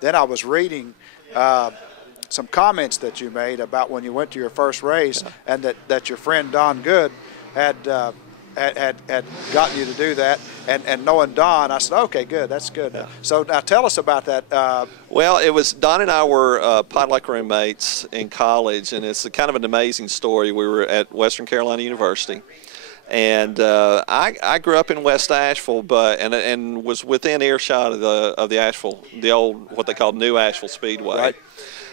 Then I was reading some comments that you made about when you went to your first race, and that your friend Don Good had gotten you to do that. And knowing Don, I said, okay, good, that's good. Yeah. So now tell us about that. Well, it was Don and I were potluck roommates in college, and it's kind of an amazing story. We were at Western Carolina University. And I grew up in West Asheville, and was within earshot of the Asheville, the old what they called New Asheville Speedway. Right.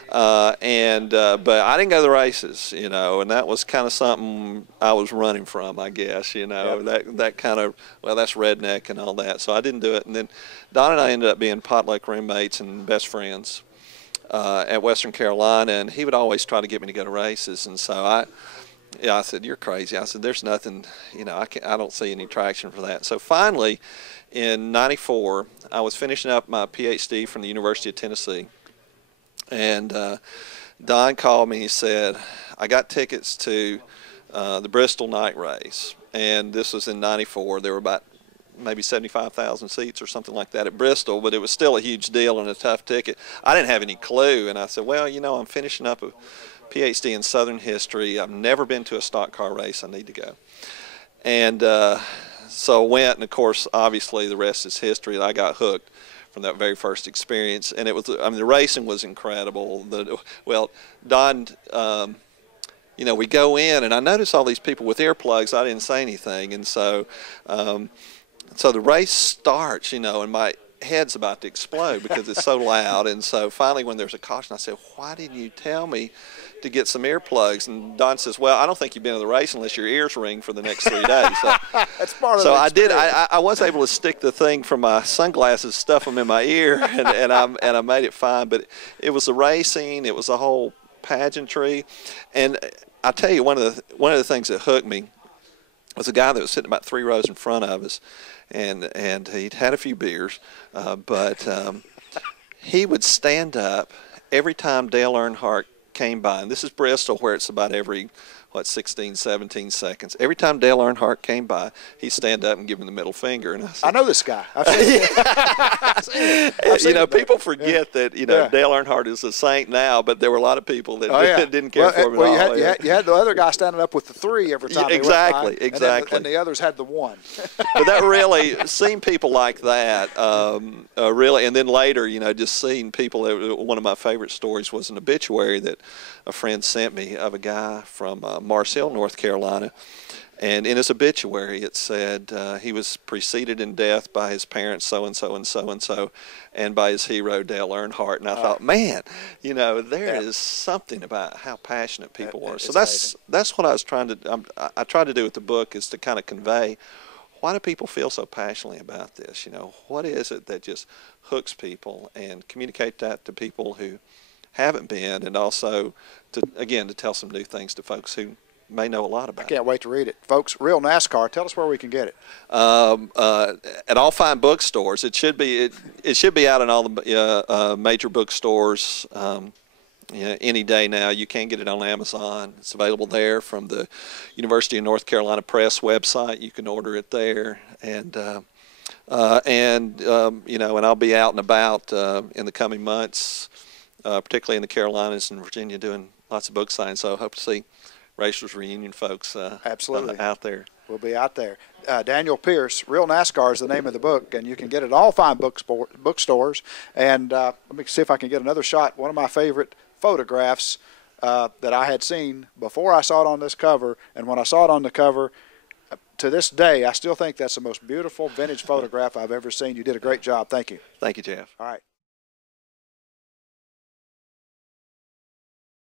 But I didn't go to the races, you know, and that was kind of something I was running from, I guess, you know. Yep. That kind of, well, that's redneck and all that, so I didn't do it. And then Don and I ended up being potluck roommates and best friends at Western Carolina, and he would always try to get me to go to races, and so I said, you're crazy. I said, there's nothing, you know, I don't see any traction for that. So finally, in '94, I was finishing up my PhD from the University of Tennessee, and Don called me and he said, I got tickets to the Bristol night race, and this was in '94. There were about maybe 75,000 seats or something like that at Bristol, but it was still a huge deal and a tough ticket. I didn't have any clue, and I said, well, you know, I'm finishing up a PhD in Southern history. I've never been to a stock car race. I need to go. And so I went, and of course, obviously, the rest is history. I got hooked from that very first experience, and it was, I mean, the racing was incredible. Well, Don, you know, we go in, and I noticed all these people with earplugs. I didn't say anything, and so the race starts, you know, and my head's about to explode because it's so loud. And so finally, when there's a caution, I said, why didn't you tell me to get some earplugs? And Don says, well, I don't think you've been to the race unless your ears ring for the next 3 days. So that's part of so the I did. I was able to stick the thing from my sunglasses, stuff them in my ear, and I made it fine. But it was the racing, it was the whole pageantry, and I tell you, one of the things that hooked me was a guy that was sitting about 3 rows in front of us, and he'd had a few beers, but he would stand up every time Dale Earnhardt came by, and this is Bristol, where it's about every 16, 17 seconds. Every time Dale Earnhardt came by, he'd stand up and give him the middle finger. And I know this guy. I've seen it. You know, people forget that, you know, Dale Earnhardt is a saint now, but there were a lot of people that didn't care for him at all. You had the other guy standing up with the 3 every time. Exactly. And the others had the 1. But that really, seeing people like that, really, and then later, you know, just seeing people. One of my favorite stories was an obituary that a friend sent me of a guy from Mars Hill, North Carolina, and in his obituary it said he was preceded in death by his parents so-and-so and so-and-so, and by his hero Dale Earnhardt. And I thought, man, you know, there is something about how passionate people were. So that's what I was trying to, I tried to do with the book, is to kind of convey, why do people feel so passionately about this? You know, what is it that just hooks people, and communicate that to people who haven't been, and also to tell some new things to folks who may know a lot about it. I can't wait to read it. Folks, Real NASCAR, tell us where we can get it. At all fine bookstores. It should be out in all the major bookstores any day now. You can get it on Amazon. It's available there from the University of North Carolina Press website. You can order it there, and you know, and I'll be out and about in the coming months, particularly in the Carolinas and Virginia, doing lots of book signings. So I hope to see Racers Reunion folks absolutely out there. We'll be out there. Daniel Pierce, Real NASCAR is the name of the book, and you can get it at all fine bookstores. And let me see if I can get another shot. One of my favorite photographs that I had seen before I saw it on this cover, and when I saw it on the cover, to this day, I still think that's the most beautiful vintage photograph I've ever seen. You did a great job. Thank you. Thank you, Jeff. All right.